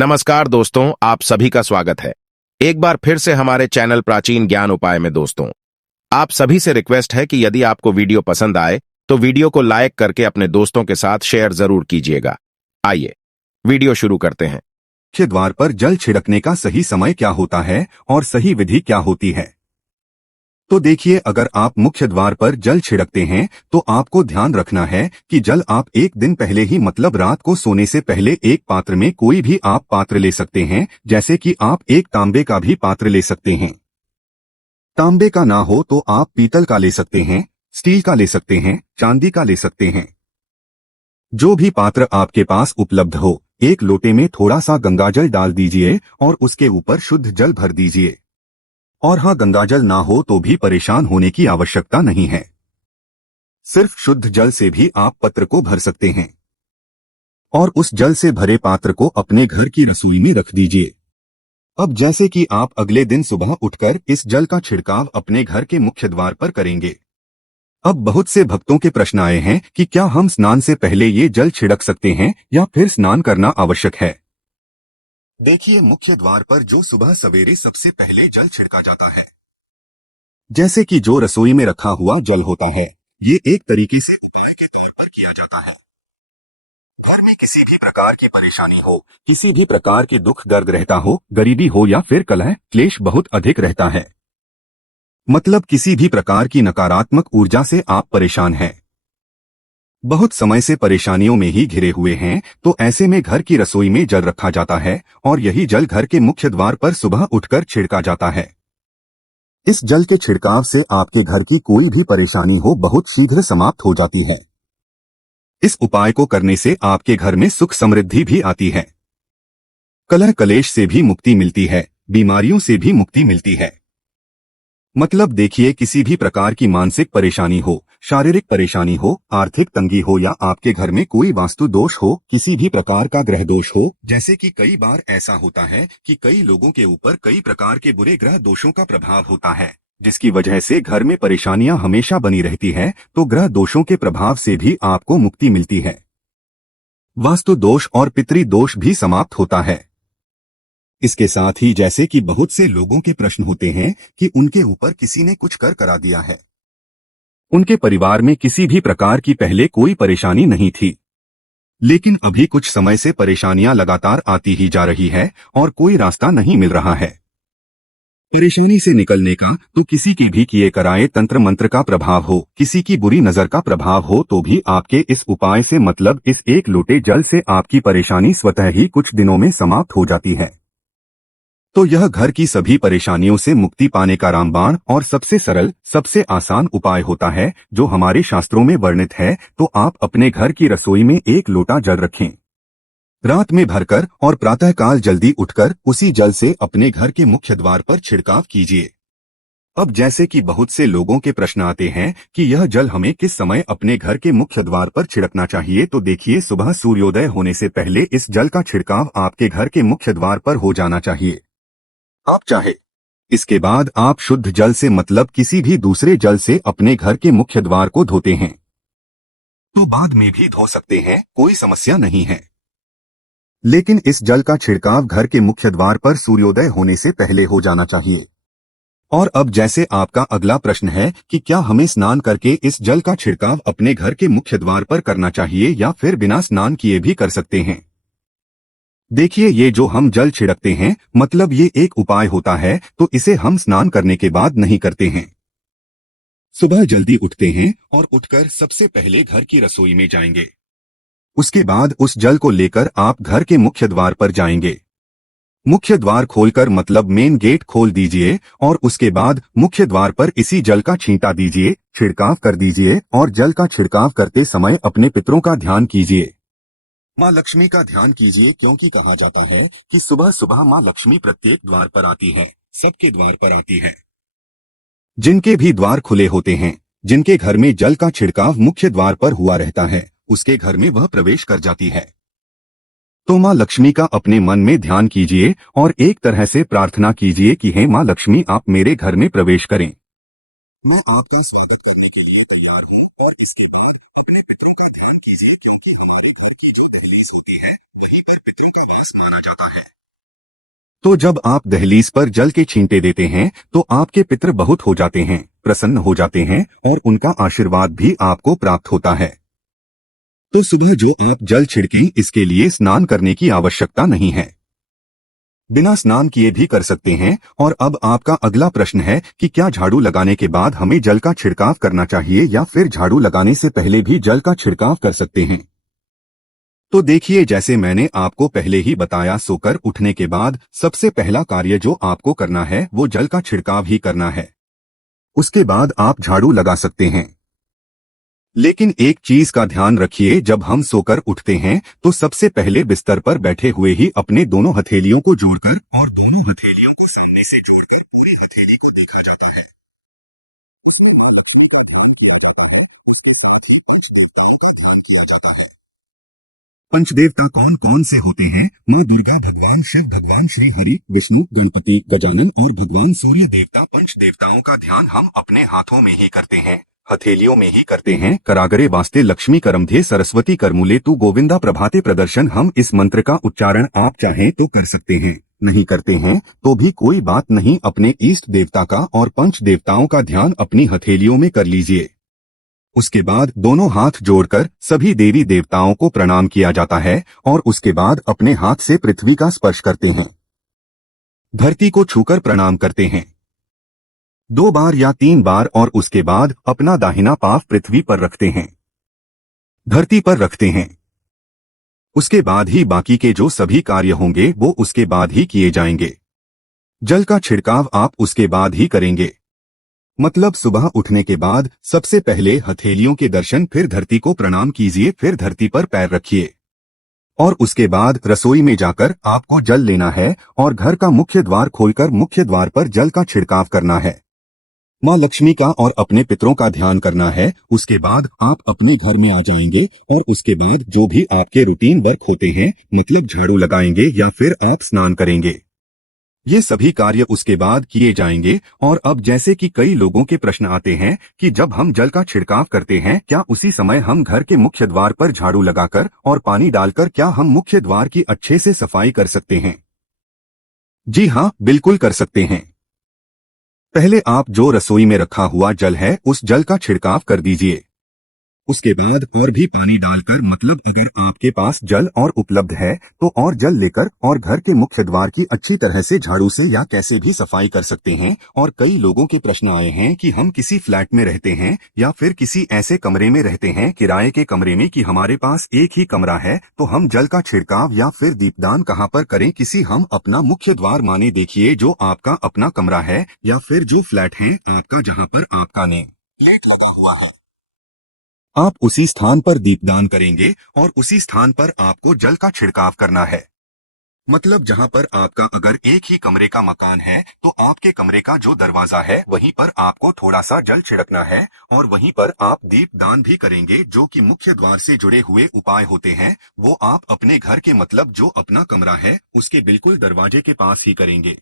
नमस्कार दोस्तों, आप सभी का स्वागत है एक बार फिर से हमारे चैनल प्राचीन ज्ञान उपाय में। दोस्तों, आप सभी से रिक्वेस्ट है कि यदि आपको वीडियो पसंद आए तो वीडियो को लाइक करके अपने दोस्तों के साथ शेयर जरूर कीजिएगा। आइए वीडियो शुरू करते हैं। मुख्य द्वार पर जल छिड़कने का सही समय क्या होता है और सही विधि क्या होती है? तो देखिए, अगर आप मुख्य द्वार पर जल छिड़कते हैं तो आपको ध्यान रखना है कि जल आप एक दिन पहले ही मतलब रात को सोने से पहले एक पात्र में कोई भी आप पात्र ले सकते हैं, जैसे कि आप एक तांबे का भी पात्र ले सकते हैं। तांबे का ना हो तो आप पीतल का ले सकते हैं, स्टील का ले सकते हैं, चांदी का ले सकते हैं। जो भी पात्र आपके पास उपलब्ध हो, एक लोटे में थोड़ा सा गंगाजल डाल दीजिए और उसके ऊपर शुद्ध जल भर दीजिए। और हाँ, गंगाजल ना हो तो भी परेशान होने की आवश्यकता नहीं है। सिर्फ शुद्ध जल से भी आप पत्र को भर सकते हैं और उस जल से भरे पात्र को अपने घर की रसोई में रख दीजिए। अब जैसे कि आप अगले दिन सुबह उठकर इस जल का छिड़काव अपने घर के मुख्य द्वार पर करेंगे। अब बहुत से भक्तों के प्रश्न आए हैं कि क्या हम स्नान से पहले ये जल छिड़क सकते हैं या फिर स्नान करना आवश्यक है। देखिए, मुख्य द्वार पर जो सुबह सवेरे सबसे पहले जल छिड़का जाता है, जैसे कि जो रसोई में रखा हुआ जल होता है, ये एक तरीके से उपाय के तौर पर किया जाता है। घर में किसी भी प्रकार की परेशानी हो, किसी भी प्रकार के दुख दर्द रहता हो, गरीबी हो या फिर कलह क्लेश बहुत अधिक रहता है, मतलब किसी भी प्रकार की नकारात्मक ऊर्जा से आप परेशान हैं, बहुत समय से परेशानियों में ही घिरे हुए हैं, तो ऐसे में घर की रसोई में जल रखा जाता है और यही जल घर के मुख्य द्वार पर सुबह उठकर छिड़का जाता है। इस जल के छिड़काव से आपके घर की कोई भी परेशानी हो बहुत शीघ्र समाप्त हो जाती है। इस उपाय को करने से आपके घर में सुख समृद्धि भी आती है, कलह कलेश से भी मुक्ति मिलती है, बीमारियों से भी मुक्ति मिलती है। मतलब देखिए, किसी भी प्रकार की मानसिक परेशानी हो, शारीरिक परेशानी हो, आर्थिक तंगी हो या आपके घर में कोई वास्तु दोष हो, किसी भी प्रकार का ग्रह दोष हो, जैसे कि कई बार ऐसा होता है कि कई लोगों के ऊपर कई प्रकार के बुरे ग्रह दोषों का प्रभाव होता है, जिसकी वजह से घर में परेशानियां हमेशा बनी रहती है, तो ग्रह दोषों के प्रभाव से भी आपको मुक्ति मिलती है। वास्तु दोष और पितृ दोष भी समाप्त होता है। इसके साथ ही जैसे कि बहुत से लोगों के प्रश्न होते हैं कि उनके ऊपर किसी ने कुछ कर करा दिया है, उनके परिवार में किसी भी प्रकार की पहले कोई परेशानी नहीं थी, लेकिन अभी कुछ समय से परेशानियां लगातार आती ही जा रही है और कोई रास्ता नहीं मिल रहा है परेशानी से निकलने का। तो किसी के भी किए कराए तंत्र मंत्र का प्रभाव हो, किसी की बुरी नजर का प्रभाव हो, तो भी आपके इस उपाय से मतलब इस एक लोटे जल से आपकी परेशानी स्वतः ही कुछ दिनों में समाप्त हो जाती है। तो यह घर की सभी परेशानियों से मुक्ति पाने का रामबाण और सबसे सरल, सबसे आसान उपाय होता है, जो हमारे शास्त्रों में वर्णित है। तो आप अपने घर की रसोई में एक लोटा जल रखें, रात में भरकर और प्रातःकाल जल्दी उठकर उसी जल से अपने घर के मुख्य द्वार पर छिड़काव कीजिए। अब जैसे कि बहुत से लोगों के प्रश्न आते हैं कि यह जल हमें किस समय अपने घर के मुख्य द्वार पर छिड़कना चाहिए, तो देखिए, सुबह सूर्योदय होने से पहले इस जल का छिड़काव आपके घर के मुख्य द्वार पर हो जाना चाहिए। आप चाहे इसके बाद आप शुद्ध जल से मतलब किसी भी दूसरे जल से अपने घर के मुख्य द्वार को धोते हैं तो बाद में भी धो सकते हैं, कोई समस्या नहीं है। लेकिन इस जल का छिड़काव घर के मुख्य द्वार पर सूर्योदय होने से पहले हो जाना चाहिए। और अब जैसे आपका अगला प्रश्न है कि क्या हमें स्नान करके इस जल का छिड़काव अपने घर के मुख्य द्वार पर करना चाहिए या फिर बिना स्नान किए भी कर सकते हैं। देखिए, ये जो हम जल छिड़कते हैं मतलब ये एक उपाय होता है, तो इसे हम स्नान करने के बाद नहीं करते हैं। सुबह जल्दी उठते हैं और उठकर सबसे पहले घर की रसोई में जाएंगे, उसके बाद उस जल को लेकर आप घर के मुख्य द्वार पर जाएंगे। मुख्य द्वार खोलकर मतलब मेन गेट खोल दीजिए और उसके बाद मुख्य द्वार पर इसी जल का छींटा दीजिए, छिड़काव कर दीजिए और जल का छिड़काव करते समय अपने पितरों का ध्यान कीजिए, माँ लक्ष्मी का ध्यान कीजिए, क्योंकि कहा जाता है कि सुबह सुबह माँ लक्ष्मी प्रत्येक द्वार पर आती है, सबके द्वार पर आती है। जिनके भी द्वार खुले होते हैं, जिनके घर में जल का छिड़काव मुख्य द्वार पर हुआ रहता है, उसके घर में वह प्रवेश कर जाती है। तो माँ लक्ष्मी का अपने मन में ध्यान कीजिए और एक तरह से प्रार्थना कीजिए कि हे माँ लक्ष्मी, आप मेरे घर में प्रवेश करें। मैं आपका स्वागत करने के लिए तैयार हूँ और इसके बाद अपने पितरों का ध्यान कीजिए क्योंकि हमारे घर की जो दहलीज होती है वहीं पर पितरों का वास माना जाता है। तो जब आप दहलीज पर जल के छींटे देते हैं तो आपके पितर बहुत हो जाते हैं, प्रसन्न हो जाते हैं और उनका आशीर्वाद भी आपको प्राप्त होता है। तो सुबह जो आप जल छिड़कें इसके लिए स्नान करने की आवश्यकता नहीं है, बिना स्नान किए भी कर सकते हैं। और अब आपका अगला प्रश्न है कि क्या झाड़ू लगाने के बाद हमें जल का छिड़काव करना चाहिए या फिर झाड़ू लगाने से पहले भी जल का छिड़काव कर सकते हैं। तो देखिए, जैसे मैंने आपको पहले ही बताया, सोकर उठने के बाद सबसे पहला कार्य जो आपको करना है वो जल का छिड़काव ही करना है। उसके बाद आप झाड़ू लगा सकते हैं। लेकिन एक चीज का ध्यान रखिए, जब हम सोकर उठते हैं तो सबसे पहले बिस्तर पर बैठे हुए ही अपने दोनों हथेलियों को जोड़कर और दोनों हथेलियों को सामने से जोड़कर पूरी हथेली को देखा जाता है। पंचदेवता कौन कौन से होते हैं? माँ दुर्गा, भगवान शिव, भगवान श्री हरि, विष्णु, गणपति, गजानन और भगवान सूर्य देवता। पंच देवताओं का ध्यान हम अपने हाथों में ही करते हैं, हथेलियों में ही करते हैं। करागरे वास्ते लक्ष्मी करमधे सरस्वती करमुले तू गोविंदा प्रभाते प्रदर्शन। हम इस मंत्र का उच्चारण आप चाहें तो कर सकते हैं, नहीं करते हैं तो भी कोई बात नहीं। अपने इष्ट देवता का और पंच देवताओं का ध्यान अपनी हथेलियों में कर लीजिए। उसके बाद दोनों हाथ जोड़कर सभी देवी देवताओं को प्रणाम किया जाता है और उसके बाद अपने हाथ से पृथ्वी का स्पर्श करते हैं, धरती को छूकर प्रणाम करते हैं 2 बार या 3 बार और उसके बाद अपना दाहिना पांव पृथ्वी पर रखते हैं, धरती पर रखते हैं। उसके बाद ही बाकी के जो सभी कार्य होंगे वो उसके बाद ही किए जाएंगे। जल का छिड़काव आप उसके बाद ही करेंगे, मतलब सुबह उठने के बाद सबसे पहले हथेलियों के दर्शन, फिर धरती को प्रणाम कीजिए, फिर धरती पर पैर रखिए और उसके बाद रसोई में जाकर आपको जल लेना है और घर का मुख्य द्वार खोलकर मुख्य द्वार पर जल का छिड़काव करना है। माँ लक्ष्मी का और अपने पितरों का ध्यान करना है। उसके बाद आप अपने घर में आ जाएंगे और उसके बाद जो भी आपके रूटीन वर्क होते हैं, मतलब झाड़ू लगाएंगे या फिर आप स्नान करेंगे, ये सभी कार्य उसके बाद किए जाएंगे। और अब जैसे कि कई लोगों के प्रश्न आते हैं कि जब हम जल का छिड़काव करते हैं क्या उसी समय हम घर के मुख्य द्वार पर झाड़ू लगाकर और पानी डालकर क्या हम मुख्य द्वार की अच्छे से सफाई कर सकते हैं? जी हाँ, बिल्कुल कर सकते हैं। पहले आप जो रसोई में रखा हुआ जल है उस जल का छिड़काव कर दीजिए। उसके बाद और भी पानी डालकर, मतलब अगर आपके पास जल और उपलब्ध है तो और जल लेकर और घर के मुख्य द्वार की अच्छी तरह से झाड़ू से या कैसे भी सफाई कर सकते हैं। और कई लोगों के प्रश्न आए हैं कि हम किसी फ्लैट में रहते हैं या फिर किसी ऐसे कमरे में रहते हैं, किराए के कमरे में, कि हमारे पास एक ही कमरा है, तो हम जल का छिड़काव या फिर दीपदान कहाँ पर करें? किसी हम अपना मुख्य द्वार माने देखिए जो आपका अपना कमरा है या फिर जो फ्लैट है आपका जहाँ पर आपका नेम प्लेट लगा हुआ है, आप उसी स्थान पर दीपदान करेंगे और उसी स्थान पर आपको जल का छिड़काव करना है। मतलब जहां पर आपका अगर एक ही कमरे का मकान है तो आपके कमरे का जो दरवाजा है वहीं पर आपको थोड़ा सा जल छिड़कना है और वहीं पर आप दीपदान भी करेंगे। जो कि मुख्य द्वार से जुड़े हुए उपाय होते हैं वो आप अपने घर के, मतलब जो अपना कमरा है उसके बिल्कुल दरवाजे के पास ही करेंगे।